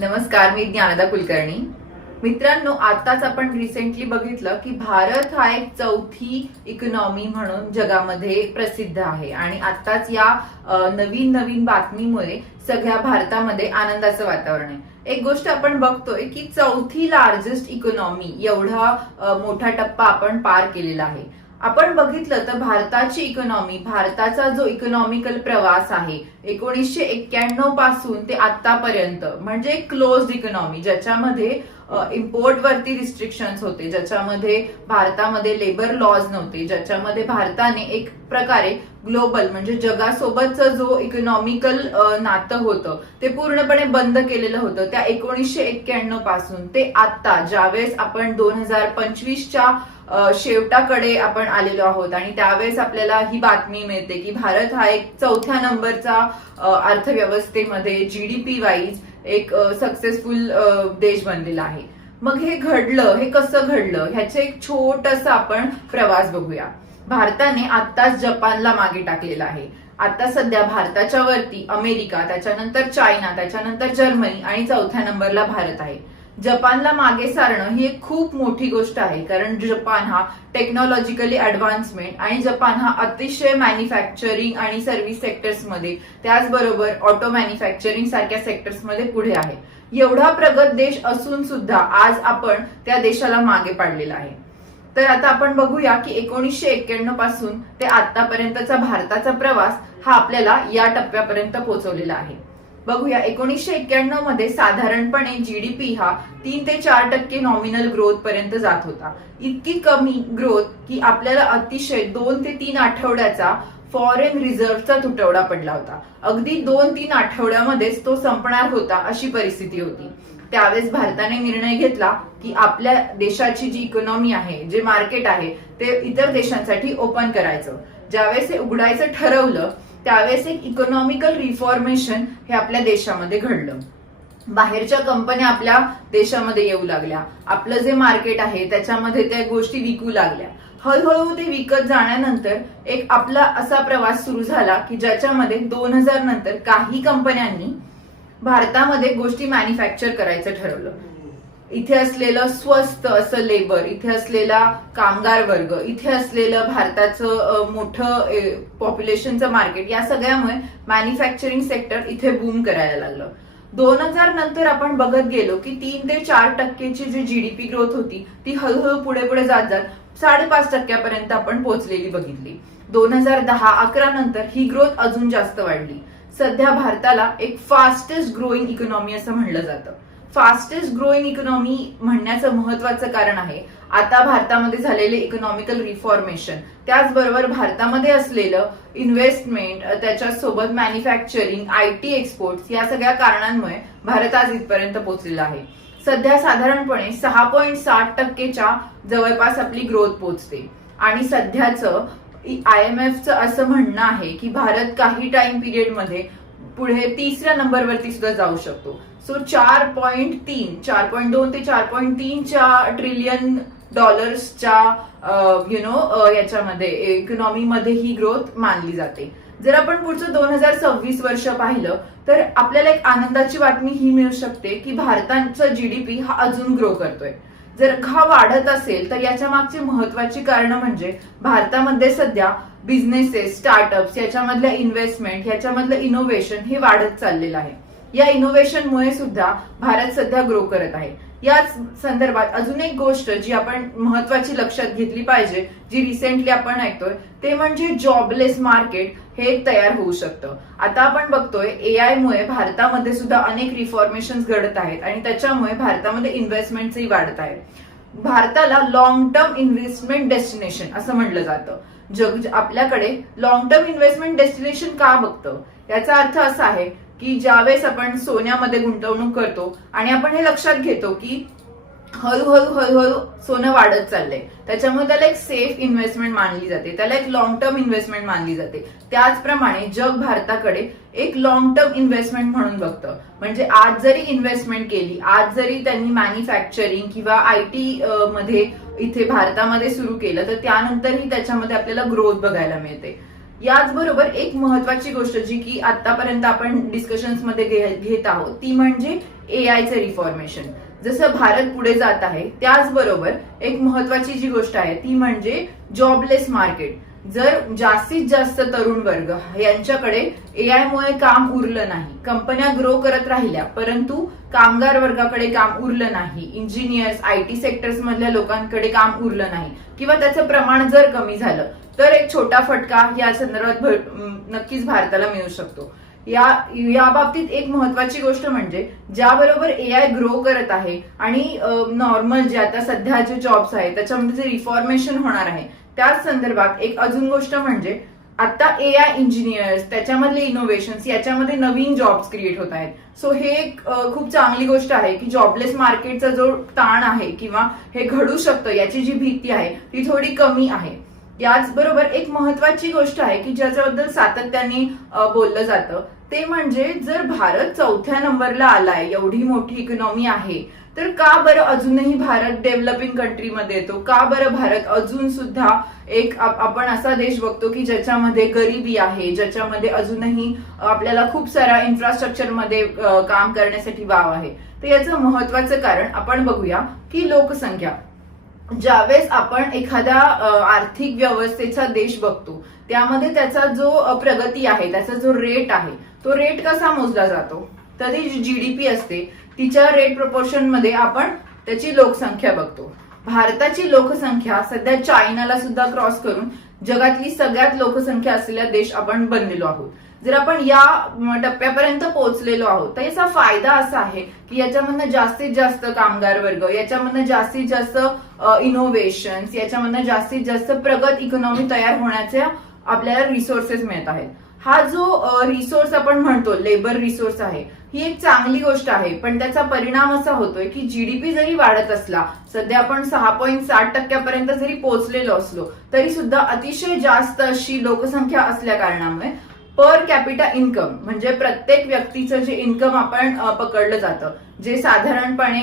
नमस्कार मी ज्ञानदा कुलकर्णी. मित्रांनो आताच आपण रिसेंटली बघितलं की भारत हा एक चौथी इकॉनॉमी म्हणून जगामध्ये प्रसिद्ध आहे. आणि आताच या नवीन नवीन बातमीमुळे सगळ्या भारतामध्ये आनंदाचं वातावरण आहे. एक गोष्ट आपण बघतोय की चौथी लार्जेस्ट इकॉनॉमी एवढा मोठा टप्पा आपण पार केलेला आहे. आपण बघितलं तर भारताची इकॉनॉमी भारताचा जो इकॉनॉमिकल प्रवास आहे एकोणीसशे एक्क्याण्णवपासून ते आतापर्यंत म्हणजे क्लोज इकॉनॉमी ज्याच्यामध्ये इम्पोर्ट वरती रिस्ट्रिक्शन्स होते ज्याच्यामध्ये भारतामध्ये लेबर लॉज नव्हते ज्याच्यामध्ये भारताने एक प्रकारे ग्लोबल म्हणजे जगासोबतचं जो इकॉनॉमिकल नातं होतं ते पूर्णपणे बंद केलेलं होतं. त्या एकोणीसशे एक्क्याण्णवपासून ते आता ज्यावेळेस आपण दोन हजार पंचवीसच्या शेवटाकडे आपण आलेलो आहोत आणि त्यावेळेस आपल्याला ही बातमी मिळते की भारत हा एक चौथ्या नंबरचा अर्थव्यवस्थेमध्ये जीडीपी वाईज एक सक्सेसफुल देश बनलेला आहे. मग हे घडलं हे कसं घडलं? ह्याचे एक छोटस आपण प्रवास बघूया. भारताने आत्ताच जपानला मागे टाकलेला आहे. आता सध्या भारताच्या वरती अमेरिका त्याच्यानंतर चायना त्याच्यानंतर जर्मनी आणि चौथ्या नंबरला भारत आहे. जपानला मागे सारणं ही एक खूप मोठी गोष्ट आहे कारण जपान हा टेक्नॉलॉजिकली ऍडव्हान्समेंट आणि जपान हा अतिशय मॅन्युफॅक्चरिंग आणि सर्व्हिस सेक्टर्समध्ये त्याचबरोबर ऑटो मॅन्युफॅक्चरिंग सारख्या सेक्टर्समध्ये पुढे आहे. एवढा प्रगत देश असून सुद्धा आज आपण त्या देशाला मागे पाडलेला आहे. तर आता आपण बघूया की एकोणीसशे एक्क्याण्णवपासून ते आतापर्यंतचा भारताचा प्रवास हा आपल्याला या टप्प्यापर्यंत पोहोचवलेला आहे. बघूया. एकोणीसशे एक्क्याण्णवमध्ये साधारणपणे जीडीपी हा तीन ते चार टक्के नॉमिनल ग्रोथ पर्यंत जात होता. इतकी कमी ग्रोथ की आपल्याला अतिशय दोन ते तीन आठवड्याचा फॉरेन रिझर्व्हचा तुटवडा पडला होता. अगदी दोन तीन आठवड्यामध्येच तो संपणार होता अशी परिस्थिती होती. त्यावेळेस भारताने निर्णय घेतला की आपल्या देशाची जी इकॉनॉमी आहे जे मार्केट आहे ते इतर देशांसाठी ओपन करायचं. ज्यावेळेस हे उघडायचं ठरवलं त्यावेळेस एक इकॉनॉमिकल रिफॉर्मेशन हे आपल्या देशामध्ये घडलं. बाहेरच्या कंपन्या आपल्या देशामध्ये येऊ लागल्या. आपलं जे मार्केट आहे त्याच्यामध्ये त्या गोष्टी विकू लागल्या. हळूहळू ते विकत जाण्यानंतर एक आपला असा प्रवास सुरू झाला की ज्याच्यामध्ये दोन हजार नंतर काही कंपन्यांनी भारतामध्ये गोष्टी मॅन्युफॅक्चर करायचं ठरवलं. इथे असलेलं स्वस्त असं लेबर इथे असलेला कामगार वर्ग इथे असलेलं भारताचं मोठं पॉप्युलेशनचं मार्केट या सगळ्यामुळे मॅन्युफॅक्चरिंग सेक्टर इथे बूम करायला लागलं. दोन हजार नंतर आपण बघत गेलो की तीन ते चार टक्केची जी जीडीपी ग्रोथ होती ती हळूहळू पुढे पुढे जात जात साडेपाच टक्क्यापर्यंत आपण पोहोचलेली बघितली. दोन हजार दहा अकरा नंतर ही ग्रोथ अजून जास्त वाढली. सध्या भारताला एक फास्टेस्ट ग्रोईंग इकॉनॉमी असं म्हणलं जातं. फास्टेस्ट ग्रोईंग इकॉनॉमी म्हणण्याचं महत्वाचं कारण आहे. आता भारतामध्ये झालेले इकॉनॉमिकल रिफॉर्मेशन त्याचबरोबर भारतामध्ये असलेलं इन्व्हेस्टमेंट त्याच्यासोबत मॅन्युफॅक्चरिंग आय टी एक्सपोर्ट या सगळ्या कारणांमुळे भारत आज इथपर्यंत पोहोचलेला आहे. सध्या साधारणपणे सहा पॉईंट साठ टक्केच्या जवळपास आपली ग्रोथ पोहोचते. आणि सध्याचं आय एम एफचं असं म्हणणं आहे की भारत काही टाइम पिरियडमध्ये पुढे तिसऱ्या नंबरवरती सुद्धा जाऊ शकतो. सो चार पॉईंट तीन चार पॉईंट दोन ते चार पॉईंट तीनच्या ट्रिलियन डॉलर्सच्या यु नो याच्यामध्ये इकॉनॉमीमध्ये ही ग्रोथ मानली जाते. जर आपण पुढचं दोन हजार सव्वीस वर्ष पाहिलं तर आपल्याला एक आनंदाची बातमी ही मिळू शकते की भारताचा जीडीपी हा अजून ग्रो करतोय. जर हा वाढत असेल तर याच्या मागची महत्वाची कारण म्हणजे भारतामध्ये सध्या बिझनेसेस स्टार्टअप्स याच्यामधल्या इन्व्हेस्टमेंट याच्यामधलं इनोव्हेशन हे वाढत चाललेलं आहे. या इनोव्हेशनमुळे सुद्धा भारत सध्या ग्रो करत आहे. याच संदर्भात अजून एक गोष्ट जी आपण महत्वाची लक्षात घेतली पाहिजे जी रिसेंटली आपण ऐकतोय ते म्हणजे जॉबलेस मार्केट हे तयार होऊ शकतं. आता आपण बघतोय एआय मुळे भारतामध्ये सुद्धा अनेक रिफॉर्मेशन घडत आहेत आणि त्याच्यामुळे भारतामध्ये इन्व्हेस्टमेंटही वाढत आहेत. भारताला लॉंग टर्म इन्व्हेस्टमेंट डेस्टिनेशन असं म्हणलं जातं. जग आपल्याकडे लॉंग टर्म इन्व्हेस्टमेंट डेस्टिनेशन का बघतं? याचा अर्थ असा आहे की ज्यावेळेस आपण सोन्यामध्ये गुंतवणूक करतो आणि आपण हे लक्षात घेतो की हळूहळू हळूहळू सोनं वाढत चाललंय. त्याच्यामुळे त्याला एक सेफ इन्व्हेस्टमेंट मानली जाते. त्याला एक लॉंग टर्म इन्व्हेस्टमेंट मानली जाते. त्याचप्रमाणे जग भारताकडे एक लॉंग टर्म इन्व्हेस्टमेंट म्हणून बघतं. म्हणजे आज जरी इन्व्हेस्टमेंट केली आज जरी त्यांनी मॅन्युफॅक्चरिंग किंवा आय टी मध्ये इथे भारतामध्ये सुरू केलं तर त्यानंतरही त्याच्यामध्ये आपल्याला ग्रोथ बघायला मिळते. याचबरोबर एक महत्वाची गोष्ट जी की आतापर्यंत आपण डिस्कशन्समध्ये घेत आहोत ती म्हणजे ए रिफॉर्मेशन जसं भारत पुढे जात आहे त्याचबरोबर एक महत्वाची जी गोष्ट आहे ती म्हणजे जॉबलेस मार्केट जर जास्तीत जास्त तरुण वर्ग यांच्याकडे एआय मुळे काम उरलं नाही कंपन्या ग्रो करत राहिल्या परंतु कामगार वर्गाकडे काम उरलं नाही इंजिनियर्स आय टी सेक्टर्स मधल्या लोकांकडे काम उरलं नाही किंवा त्याचं प्रमाण जर कमी झालं तर एक छोटा फटका या संदर्भात नक्कीच भारताला मिळू शकतो. या या बाबतीत एक महत्वाची गोष्ट म्हणजे ज्याबरोबर ए आय ग्रो करत आहे आणि नॉर्मल जे आता सध्या जे जॉब्स आहेत त्याच्यामध्ये जे रिफॉर्मेशन होणार आहे त्याच संदर्भात एक अजून गोष्ट म्हणजे आता ए आय इंजिनियर्स त्याच्यामधले इनोव्हेशन याच्यामध्ये नवीन जॉब्स क्रिएट होत आहेत. सो हे एक खूप चांगली गोष्ट आहे की जॉबलेस मार्केटचा जो ताण आहे किंवा हे घडू शकतं याची जी भीती आहे ती थोडी कमी आहे. याचबरोबर एक महत्वाची गोष्ट आहे की ज्याच्याबद्दल सातत्याने बोललं जातं. ते म्हणजे जर भारत चौथ्या नंबरला आलाय एवढी मोठी इकॉनॉमी आहे तर का बरं अजूनही भारत डेव्हलपिंग कंट्रीमध्ये येतो? का बरं भारत अजून सुद्धा एक आपण असा देश बघतो की ज्याच्यामध्ये गरिबी आहे ज्याच्यामध्ये अजूनही आपल्याला खूप सारा इन्फ्रास्ट्रक्चरमध्ये काम करण्यासाठी वाव आहे? तर याचं महत्वाचं कारण आपण बघूया की लोकसंख्या. ज्यावेळेस आपण एखाद्या आर्थिक व्यवस्थेचा देश बघतो त्यामध्ये त्याचा जो प्रगती आहे त्याचा जो रेट आहे तो रेट कसा मोजला जातो? तर ती जी जीडीपी असते तिच्या रेट प्रपोर्शनमध्ये आपण त्याची लोकसंख्या बघतो. भारताची लोकसंख्या सध्या चायनाला सुद्धा क्रॉस करून जगातली सगळ्यात लोकसंख्या असलेला देश आपण बनलेलो आहोत. जर आपण या टप्प्यापर्यंत पोहोचलेलो आहोत तर याचा फायदा असा आहे की याच्यामधनं जास्तीत जास्त कामगार वर्ग याच्यामधनं जास्तीत जास्त इनोव्हेशन याच्यामधनं जास्तीत जास्त प्रगत इकॉनॉमी तयार होण्याच्या आपल्याला रिसोर्सेस मिळत आहेत. हा जो रिसोर्स आपण म्हणतो लेबर रिसोर्स आहे ही एक चांगली गोष्ट आहे. पण त्याचा परिणाम असा होतोय की जीडीपी जरी वाढत असला सध्या आपण सहा पॉईंट साठ टक्क्यापर्यंत जरी पोहोचलेलो असलो तरी सुद्धा अतिशय जास्त अशी लोकसंख्या असल्या कारणामुळे पर कॅपिटा इन्कम म्हणजे प्रत्येक व्यक्तीचं जे इन्कम आपण पकडलं जातं. जे साधारणपणे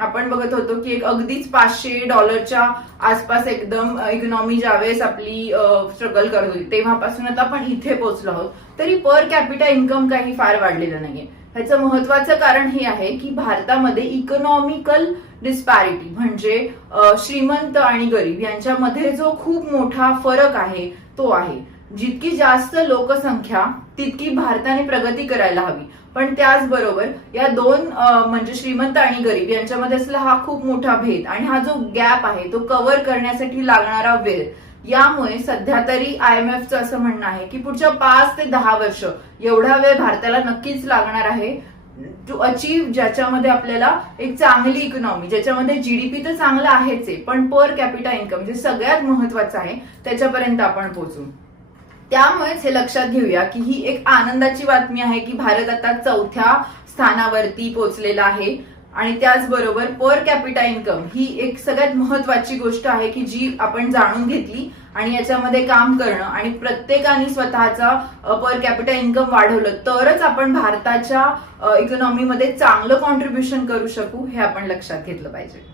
आपण बघत होतो की एक अगदीच पाचशे डॉलरच्या आसपास एकदम इकॉनॉमी ज्यावेळेस आपली स्ट्रगल करत होती तेव्हापासून आता आपण इथे पोहोचलो आहोत. तरी पर कॅपिटा इन्कम काही फार वाढलेलं नाहीये. ह्याचं महत्वाचं कारण हे आहे की भारतामध्ये इकॉनॉमिकल डिस्पॅरिटी म्हणजे श्रीमंत आणि गरीब यांच्यामध्ये जो खूप मोठा फरक आहे तो आहे. जितकी जास्त लोकसंख्या तितकी भारताने प्रगती करायला हवी. पण त्याचबरोबर या दोन म्हणजे श्रीमंत आणि गरीब यांच्यामध्ये असलेला हा खूप मोठा भेद आणि हा जो गॅप आहे तो कव्हर करण्यासाठी लागणारा वेळ यामुळे सध्या तरी आय एम एफचं असं म्हणणं आहे की पुढच्या पाच ते दहा वर्ष एवढा वेळ भारताला नक्कीच लागणार आहे टू अचीव ज्याच्यामध्ये आपल्याला एक चांगली इकॉनॉमी ज्याच्यामध्ये जीडीपी तर चांगला आहेच आहे पण पर कॅपिटा इन्कम जे सगळ्यात महत्वाचं आहे त्याच्यापर्यंत आपण पोहोचू. त्यामुळेच हे लक्षात घेऊया की ही एक आनंदाची बातमी आहे की भारत आता चौथ्या स्थानावरती पोहोचलेला आहे. आणि त्याचबरोबर पर कॅपिटा इन्कम ही एक सगळ्यात महत्वाची गोष्ट आहे की जी आपण जाणून घेतली आणि याच्यामध्ये काम करणं आणि प्रत्येकाने स्वतःचा पर कॅपिटा इन्कम वाढवलं तरच आपण भारताच्या इकॉनॉमीमध्ये चांगलं कॉन्ट्रीब्युशन करू शकू हे आपण लक्षात घेतलं पाहिजे.